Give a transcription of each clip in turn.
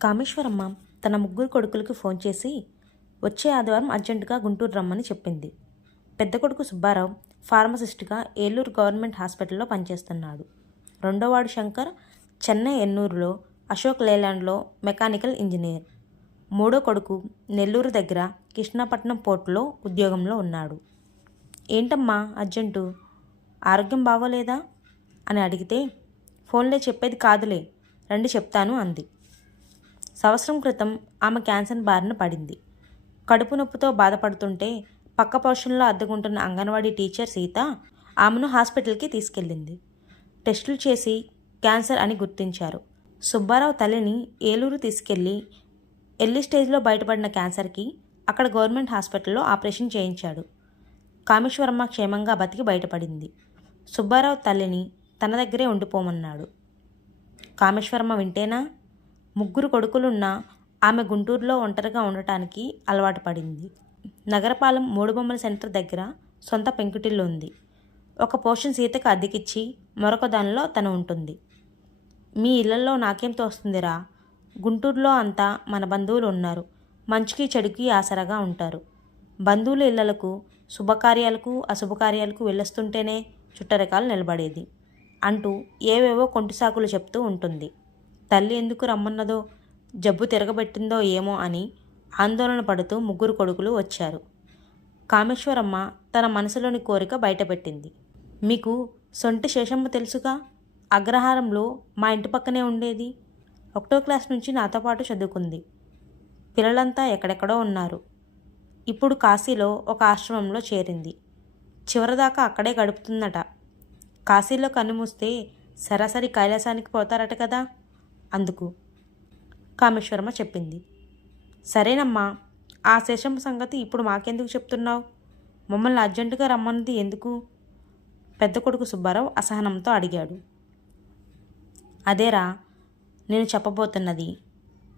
కామేశ్వరమ్మ తన ముగ్గురు కొడుకులకి ఫోన్ చేసి వచ్చే ఆదివారం అర్జెంటుగా గుంటూరు రమ్మని చెప్పింది. పెద్ద కొడుకు సుబ్బారావు ఫార్మసిస్ట్గా ఏలూరు గవర్నమెంట్ హాస్పిటల్లో పనిచేస్తున్నాడు. రెండోవాడు శంకర్ చెన్నై ఎన్నూరులో అశోక్ లేలాండ్లో మెకానికల్ ఇంజనీర్. మూడో కొడుకు నెల్లూరు దగ్గర కృష్ణపట్నం పోర్టులో ఉద్యోగంలో ఉన్నాడు. ఏంటమ్మా అర్జెంటు, ఆరోగ్యం బాగోలేదా అని అడిగితే ఫోన్లో చెప్పేది కాదులే, రండి చెప్తాను అంది. సంవత్సరం క్రితం ఆమె క్యాన్సర్ బారిన పడింది. కడుపు నొప్పితో బాధపడుతుంటే పక్క పోర్షన్లో అద్దెకుంటున్న అంగన్వాడీ టీచర్ సీత ఆమెను హాస్పిటల్కి తీసుకెళ్ళింది. టెస్టులు చేసి క్యాన్సర్ అని గుర్తించారు. సుబ్బారావు తల్లిని ఏలూరు తీసుకెళ్లి ఎర్లీ స్టేజ్లో బయటపడిన క్యాన్సర్కి అక్కడ గవర్నమెంట్ హాస్పిటల్లో ఆపరేషన్ చేయించాడు. కామేశ్వరమ్మ క్షేమంగా బతికి బయటపడింది. సుబ్బారావు తల్లిని తన దగ్గరే ఉండిపోమన్నాడు. కామేశ్వరమ్మ వింటేనా? ముగ్గురు కొడుకులున్న ఆమె గుంటూరులో ఒంటరిగా ఉండటానికి అలవాటు పడింది. నగరపాలెం మూడుబొమ్మల సెంటర్ దగ్గర సొంత పెంకుటిల్లు ఉంది. ఒక పోర్షన్ సీతకు అద్దెకిచ్చి మరొక దానిలో తను ఉంటుంది. మీ ఇళ్లలో నాకేం తోస్తుందిరా, గుంటూరులో అంతా మన బంధువులు ఉన్నారు, మంచికి చెడుకి ఆసరాగా ఉంటారు. బంధువుల ఇళ్లకు శుభకార్యాలకు అశుభకార్యాలకు వెళ్ళొస్తుంటేనే చుట్టరికాలు నిలబడేది అంటూ ఏవేవో కొంటిసాకులు చెప్తూ ఉంటుంది. తల్లి ఎందుకు రమ్మన్నదో, జబ్బు తిరగబెట్టిందో ఏమో అని ఆందోళన పడుతూ ముగ్గురు కొడుకులు వచ్చారు. కామేశ్వరమ్మ తన మనసులోని కోరిక బయటపెట్టింది. మీకు సొంటి శేషమ్మ తెలుసుగా, అగ్రహారంలో మా ఇంటి పక్కనే ఉండేది. 1వ క్లాస్ నుంచి నాతో పాటు చదువుకుంది. పిల్లలంతా ఎక్కడెక్కడో ఉన్నారు. ఇప్పుడు కాశీలో ఒక ఆశ్రమంలో చేరింది. చివరిదాకా అక్కడే గడుపుతుందట. కాశీలో కన్నుమూస్తే సరాసరి కైలాసానికి పోతారట కదా, అందుకు కామేశ్వరమ్మ చెప్పింది. సరేనమ్మా, ఆ శేషమ్మ సంగతి ఇప్పుడు మాకెందుకు చెప్తున్నావు? మమ్మల్ని అర్జెంటుగా రమ్మన్నది ఎందుకు? పెద్ద కొడుకు సుబ్బారావు అసహనంతో అడిగాడు. అదేరా నేను చెప్పబోతున్నది.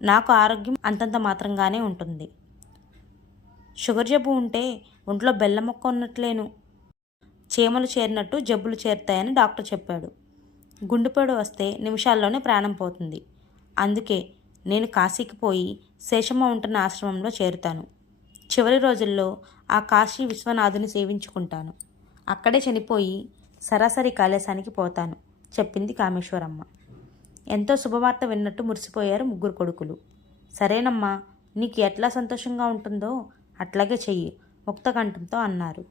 నాకు ఆరోగ్యం అంతంత మాత్రంగానే ఉంటుంది. షుగర్ జబ్బు ఉంటే ఒంట్లో బెల్లం మొక్క ఉన్నట్లేను. చీమలు చేరినట్టు జబ్బులు చేరుతాయని డాక్టర్ చెప్పాడు. గుండెపోటు వస్తే నిమిషాల్లోనే ప్రాణం పోతుంది. అందుకే నేను కాశీకి పోయి శేషమ్మ ఉంటున్న ఆశ్రమంలో చేరుతాను. చివరి రోజుల్లో ఆ కాశీ విశ్వనాథుని సేవించుకుంటాను. అక్కడే చనిపోయి సరాసరి కైలాసానికి పోతాను చెప్పింది కామేశ్వరమ్మ. ఎంతో శుభవార్త విన్నట్టు మురిసిపోయారు ముగ్గురు కొడుకులు. సరేనమ్మా, నీకు ఎట్లా సంతోషంగా ఉంటుందో అట్లాగే చెయ్యి ముక్తకంఠంతో అన్నారు.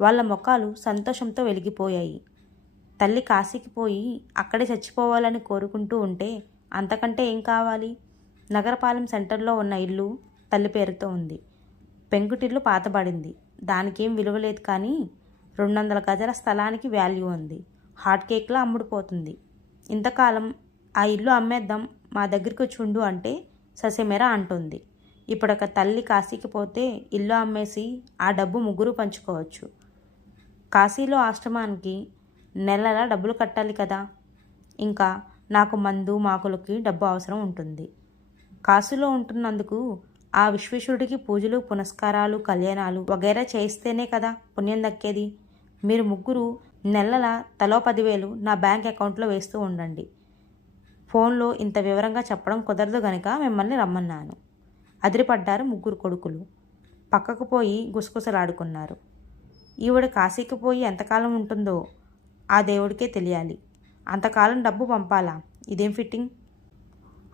వాళ్ళ ముఖాలు సంతోషంతో వెలిగిపోయాయి. తల్లి కాశీకి పోయి అక్కడే చచ్చిపోవాలని కోరుకుంటూ ఉంటే అంతకంటే ఏం కావాలి? నగరపాలెం సెంటర్లో ఉన్న ఇల్లు తల్లి పేరుతో ఉంది. పెంకుటిల్లు పాతబడింది, దానికేం విలువ లేదు, కానీ 200 గజాల స్థలానికి వాల్యూ ఉంది. హాట్ కేక్లా అమ్ముడుపోతుంది. ఇంతకాలం ఆ ఇల్లు అమ్మేద్దాం, మా దగ్గరికి వచ్చి ఉండు అంటే ససేమెరా అంటుంది. ఇప్పుడొక తల్లి కాశీకి పోతే ఇల్లు అమ్మేసి ఆ డబ్బు ముగ్గురు పంచుకోవచ్చు. కాశీలో ఆశ్రమానికి నెలలా డబ్బులు కట్టాలి కదా, ఇంకా నాకు మందు మాకులకి డబ్బు అవసరం ఉంటుంది. కాశీలో ఉంటున్నందుకు ఆ విశ్వేశ్వరుడికి పూజలు పునస్కారాలు కళ్యాణాలు వగైరా చేయిస్తేనే కదా పుణ్యం దక్కేది. మీరు ముగ్గురు నెలలా తలో 10,000 నా బ్యాంక్ అకౌంట్లో వేస్తూ ఉండండి. ఫోన్లో ఇంత వివరంగా చెప్పడం కుదరదు గనుక మిమ్మల్ని రమ్మన్నాను. అదిరిపడ్డారు ముగ్గురు కొడుకులు. పక్కకు పోయి గుసగుసలాడుకున్నారు. ఈవిడ కాశీకి పోయి ఎంతకాలం ఉంటుందో ఆ దేవుడికే తెలియాలి. అంతకాలం డబ్బు పంపాలా? ఇదేం ఫిట్టింగ్?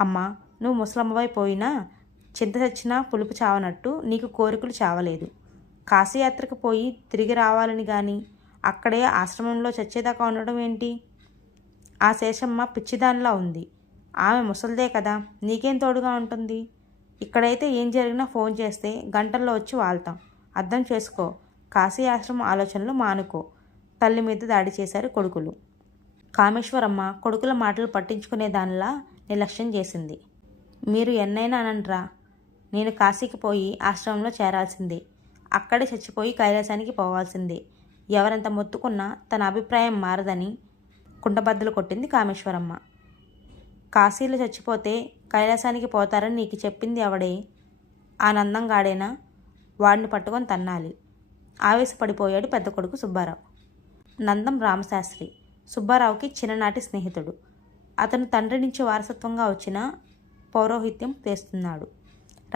అమ్మా, నువ్వు ముసలమ్మవై పోయినా చింత చచ్చినా పులుపు చావనట్టు నీకు కోరికలు చావలేదు. కాశీయాత్రకు పోయి తిరిగి రావాలని కానీ అక్కడే ఆశ్రమంలో చచ్చేదాకా ఉండడం ఏంటి? ఆ శేషమ్మ పిచ్చిదానిలా ఉంది. ఆమె ముసలిదే కదా, నీకేం తోడుగా ఉంటుంది? ఇక్కడైతే ఏం జరిగినా ఫోన్ చేస్తే గంటల్లో వచ్చి వాళ్తాం. అర్థం చేసుకో. కాశీ ఆశ్రమం ఆలోచనలు మానుకో. తల్లి మీద దాడి చేశారు కొడుకులు. కామేశ్వరమ్మ కొడుకుల మాటలు పట్టించుకునే దానిలా నిర్లక్ష్యం చేసింది. మీరు ఎన్నైనా అనండ్రా, నేను కాశీకి పోయి ఆశ్రమంలో చేరాల్సిందే. అక్కడే చచ్చిపోయి కైలాసానికి పోవాల్సిందే. ఎవరెంత మొత్తుకున్నా తన అభిప్రాయం మారదని కుండబద్దలు కొట్టింది కామేశ్వరమ్మ. కాశీలో చచ్చిపోతే కైలాసానికి పోతారని నీకు చెప్పింది ఎవడే? ఆ నందంగాడేనా? వాడిని పట్టుకొని తన్నాలి. ఆవేశపడిపోయాడు పెద్ద కొడుకు సుబ్బారావు. నందం రామశాస్త్రి సుబ్బారావుకి చిన్ననాటి స్నేహితుడు. అతను తండ్రి నుంచి వారసత్వంగా వచ్చిన పౌరోహిత్యం చేస్తున్నాడు.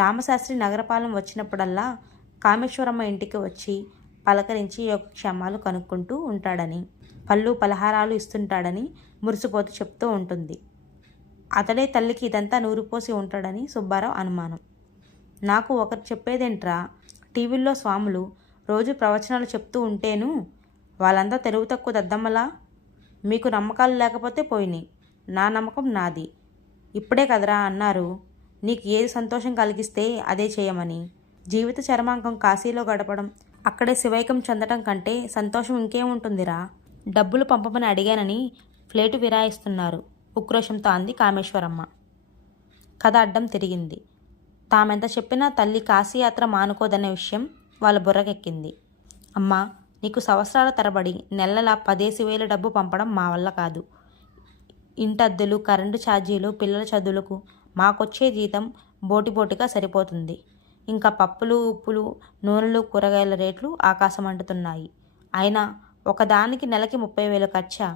రామశాస్త్రి నగరపాలెం వచ్చినప్పుడల్లా కామేశ్వరమ్మ ఇంటికి వచ్చి పలకరించి యోగక్షేమాలు కనుక్కుంటూ ఉంటాడని, పళ్ళు పలహారాలు ఇస్తుంటాడని మురిసిపోతూ చెప్తూ ఉంటుంది. అతడే తల్లికి ఇదంతా నూరిపోసి ఉంటాడని సుబ్బారావు అనుమానం. నాకు ఒకరు చెప్పేదేంట్రా, టీవీల్లో స్వాములు రోజు ప్రవచనాలు చెప్తూ ఉంటేను వాళ్ళంతా తెలుగు తక్కువ దద్దమ్మలా. మీకు నమ్మకాలు లేకపోతే పోయినాయి, నా నమ్మకం నాది. ఇప్పుడే కదరా అన్నారు నీకు ఏది సంతోషం కలిగిస్తే అదే చేయమని. జీవిత చరమాంకం కాశీలో గడపడం, అక్కడే శివైకం చెందటం కంటే సంతోషం ఇంకేముంటుందిరా. డబ్బులు పంపమని అడిగానని ఫ్లేటు విరాయిస్తున్నారు ఉక్రోషంతో అంది కామేశ్వరమ్మ. కథ అడ్డం తిరిగింది. తామెంత చెప్పినా తల్లి కాశీయాత్ర మానుకోదనే విషయం వాళ్ళ బుర్రకెక్కింది. అమ్మా, నీకు సంవత్సరాల తరబడి నెలలా 10,000 డబ్బు పంపడం మా వల్ల కాదు. ఇంటద్దెలు, కరెంటు ఛార్జీలు, పిల్లల చదువులకు మాకొచ్చే జీతం బోటిగా సరిపోతుంది. ఇంకా పప్పులు, ఉప్పులు, నూనెలు, కూరగాయల రేట్లు ఆకాశం అంటుతున్నాయి. అయినా ఒకదానికి నెలకి 30,000 ఖర్చా?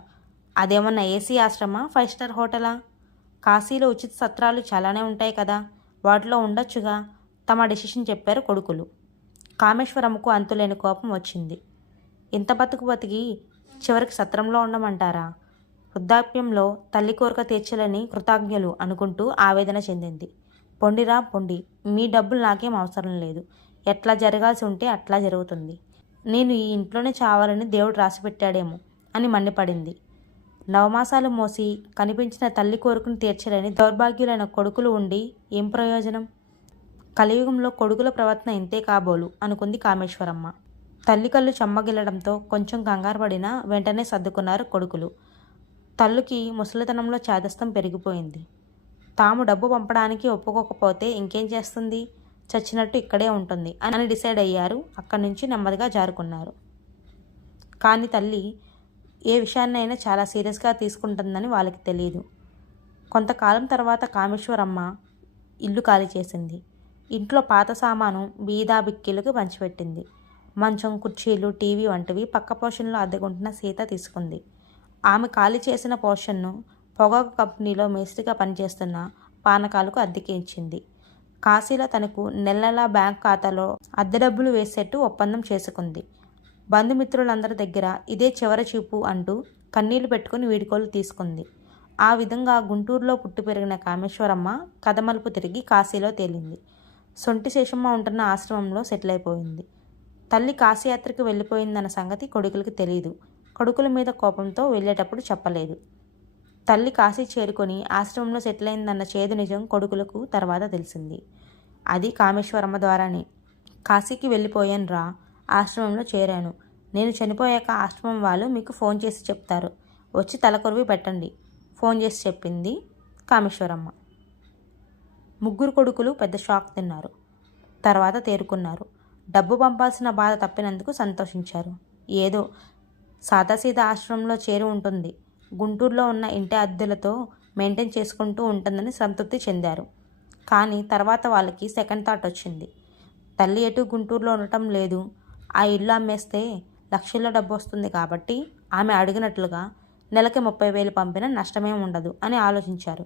అదేమన్నా ఏసీ ఆశ్రమా, 5 స్టార్ హోటలా? కాశీలో ఉచిత సత్రాలు చాలానే ఉంటాయి కదా, వాటిలో ఉండొచ్చుగా. తమ డెసిషన్ చెప్పారు కొడుకులు. కామేశ్వరమ్మకు అంతులేని కోపం వచ్చింది. ఇంత బతికి చివరికి సత్రంలో ఉండమంటారా? వృద్ధాప్యంలో తల్లి కోరిక తీర్చలేని కృతజ్ఞులు అనుకుంటూ ఆవేదన చెందింది. పొండిరా పొండి, మీ డబ్బులు నాకేం అవసరం లేదు. ఎట్లా జరగాల్సి ఉంటే అట్లా జరుగుతుంది. నేను ఈ ఇంట్లోనే చావాలని దేవుడు రాసిపెట్టాడేమో అని మండిపడింది. నవమాసాలు మోసి కనిపించిన తల్లి కోరికను తీర్చలేని దౌర్భాగ్యులైన కొడుకులు ఉండి ఏం ప్రయోజనం? కలియుగంలో కొడుకుల ప్రవర్తన ఇంతే కాబోలు అనుకుంది కామేశ్వరమ్మ. తల్లి కళ్ళు చెమ్మగిల్లడంతో కొంచెం కంగారు పడినా వెంటనే సర్దుకున్నారు కొడుకులు. తల్లుకి ముసలితనంలో చాదస్తం పెరిగిపోయింది. తాము డబ్బు పంపడానికి ఒప్పుకోకపోతే ఇంకేం చేస్తుంది, చచ్చినట్టు ఇక్కడే ఉంటుంది అని డిసైడ్ అయ్యారు. అక్కడి నుంచి నెమ్మదిగా జారుకున్నారు. కానీ తల్లి ఏ విషయాన్నైనా చాలా సీరియస్గా తీసుకుంటుందని వాళ్ళకి తెలియదు. కొంతకాలం తర్వాత కామేశ్వరమ్మ ఇల్లు ఖాళీ చేసింది. ఇంట్లో పాత సామాను బీదా బిక్కిలకు పంచిపెట్టింది. మంచం, కుర్చీలు, టీవీ వంటివి పక్క పోర్షన్లో అద్దెకుంటున్న సీత తీసుకుంది. ఆమె ఖాళీ చేసిన పోర్షన్ను పొగాకు కంపెనీలో మేస్త్రిగా పనిచేస్తున్న పానకాలకు అద్దెకి ఇచ్చింది. కాశీలో తనకు నెలలా బ్యాంక్ ఖాతాలో అద్దె డబ్బులు వేసేట్టు ఒప్పందం చేసుకుంది. బంధుమిత్రులందరి దగ్గర ఇదే చివరి చూపు అంటూ కన్నీళ్లు పెట్టుకుని వీడుకోలు తీసుకుంది. ఆ విధంగా గుంటూరులో పుట్టి పెరిగిన కామేశ్వరమ్మ కథమలుపు తిరిగి కాశీలో తేలింది. సొంటి శేషమ్మ ఉంటున్న ఆశ్రమంలో సెటిల్ అయిపోయింది. తల్లి కాశీయాత్రకు వెళ్ళిపోయిందన్న సంగతి కొడుకులకి తెలియదు. కొడుకుల మీద కోపంతో వెళ్ళేటప్పుడు చెప్పలేదు. తల్లి కాశీ చేరుకొని ఆశ్రమంలో సెటిల్ అయిందన్న చేదు నిజం కొడుకులకు తర్వాత తెలిసింది. అది కామేశ్వరమ్మ ద్వారానే. కాశీకి వెళ్ళిపోయాను రా, ఆశ్రమంలో చేరాను. నేను చనిపోయాక ఆశ్రమం వాళ్ళు మీకు ఫోన్ చేసి చెప్తారు, వచ్చి తలకొరివి పెట్టండి ఫోన్ చేసి చెప్పింది కామేశ్వరమ్మ. ముగ్గురు కొడుకులు పెద్ద షాక్ తిన్నారు. తర్వాత తేరుకున్నారు. డబ్బు పంపాల్సిన బాధ తప్పినందుకు సంతోషించారు. ఏదో సాదాసీదా ఆశ్రమంలో చేరి ఉంటుంది, గుంటూరులో ఉన్న ఇంటి అద్దెలతో మెయింటైన్ చేసుకుంటూ ఉంటుందని సంతృప్తి చెందారు. కానీ తర్వాత వాళ్ళకి సెకండ్ థాట్ వచ్చింది. తల్లి ఎటు గుంటూరులో ఉండటం లేదు, ఆ ఇల్లు అమ్మేస్తే లక్షల్లో డబ్బు వస్తుంది కాబట్టి ఆమె అడిగినట్లుగా నెలకి 30,000 పంపినా నష్టమేం ఉండదు అని ఆలోచించారు.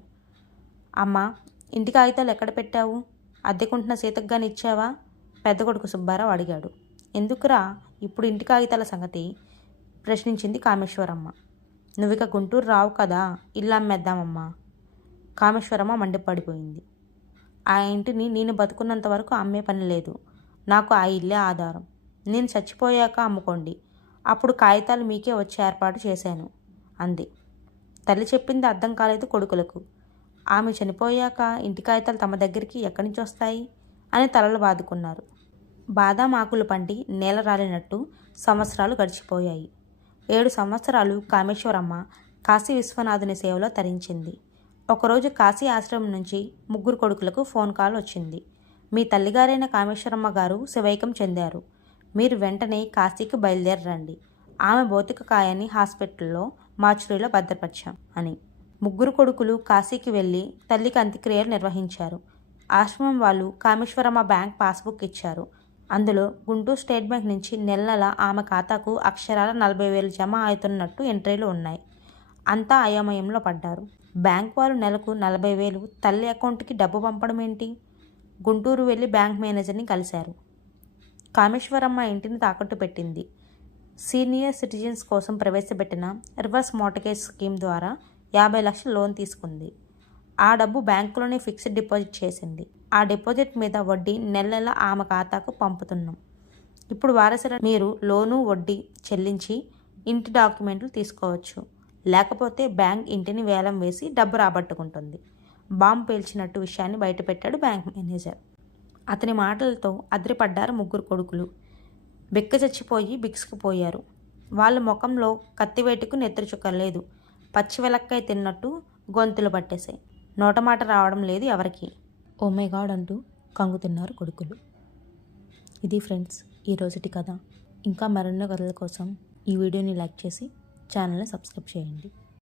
అమ్మ, ఇంటి కాగితాలు ఎక్కడ పెట్టావు? అద్దెకుంటున్న సీతకు గాని ఇచ్చావా? పెద్ద కొడుకు సుబ్బారావు అడిగాడు. ఎందుకురా ఇప్పుడు ఇంటి కాగితాల సంగతి? ప్రశ్నించింది కామేశ్వరమ్మ. నువ్విక గుంటూరు రావు కదా, ఇల్లు అమ్మేద్దామమ్మా. కామేశ్వరమ్మ మండిపడిపోయింది. ఆ ఇంటిని నేను బతుకున్నంత వరకు అమ్మే పని లేదు. నాకు ఆ ఇల్లే ఆధారం. నేను చచ్చిపోయాక అమ్ముకోండి, అప్పుడు కాగితాలు మీకే వచ్చే ఏర్పాటు చేశాను అంది. తల్లి చెప్పింది అర్థం కాలేదు కొడుకులకు. ఆమె చనిపోయాక ఇంటి కాగితాలు తమ దగ్గరికి ఎక్కడి నుంచి వస్తాయి అని తలలు బాదుకున్నారు. బాదాం ఆకులు పండి నేల రాలినట్టు సంవత్సరాలు గడిచిపోయాయి. 7 సంవత్సరాలు కామేశ్వరమ్మ కాశీ విశ్వనాథుని సేవలో తరించింది. ఒకరోజు కాశీ ఆశ్రమం నుంచి ముగ్గురు కొడుకులకు ఫోన్ కాల్ వచ్చింది. మీ తల్లిగారైన కామేశ్వరమ్మ గారు శివైకం చెందారు. మీరు వెంటనే కాశీకి బయలుదేరండి. ఆమె భౌతిక కాయాన్ని హాస్పిటల్లో మార్చురీలో భద్రపరిచాం అని. ముగ్గురు కొడుకులు కాశీకి వెళ్ళి తల్లికి అంత్యక్రియలు నిర్వహించారు. ఆశ్రమం వాళ్ళు కామేశ్వరమ్మ బ్యాంక్ పాస్బుక్ ఇచ్చారు. అందులో గుంటూరు స్టేట్ బ్యాంక్ నుంచి నెల ఆమె ఖాతాకు అక్షరాల 40,000 జమ అవుతున్నట్టు ఎంట్రీలు ఉన్నాయి. అంతా అయోమయంలో పడ్డారు. బ్యాంక్ వాళ్ళు నెలకు 40,000 తల్లి అకౌంట్కి డబ్బు పంపడం ఏంటి? గుంటూరు వెళ్ళి బ్యాంక్ మేనేజర్ని కలిశారు. కామేశ్వరమ్మ ఇంటిని తాకట్టు పెట్టింది. సీనియర్ సిటిజన్స్ కోసం ప్రవేశపెట్టిన రివర్స్ మార్టగేజ్ స్కీమ్ ద్వారా 50 లక్షల లోన్ తీసుకుంది. ఆ డబ్బు బ్యాంకులోనే ఫిక్స్డ్ డిపాజిట్ చేసింది. ఆ డిపాజిట్ మీద వడ్డీ నెల నెల ఆమె ఖాతాకు పంపుతున్నాం. ఇప్పుడు వారసులు మీరు లోను వడ్డీ చెల్లించి ఇంటి డాక్యుమెంట్లు తీసుకోవచ్చు. లేకపోతే బ్యాంక్ ఇంటిని వేలం వేసి డబ్బు రాబట్టుకుంటుంది. బాంబు పేల్చినట్టు విషయాన్ని బయటపెట్టాడు బ్యాంక్ మేనేజర్. అతని మాటలతో అదిరిపడ్డారు ముగ్గురు కొడుకులు. బిక్క చచ్చిపోయి బిగుసుకుపోయారు. వాళ్ళ ముఖంలో కత్తివేటుకు నెత్తురు చుక్కలేదు. పచ్చి వెలక్కాయ తిన్నట్టు గొంతులు పట్టేశాయి. నోటమాట రావడం లేదు ఎవరికి. ఓ మై గాడ్ అంటూ కంగుతున్నారు కొడుకులు. ఇది ఫ్రెండ్స్ ఈరోజుటి కథ. ఇంకా మరెన్నో కథల కోసం ఈ వీడియోని లైక్ చేసి ఛానల్ని సబ్స్క్రైబ్ చేయండి.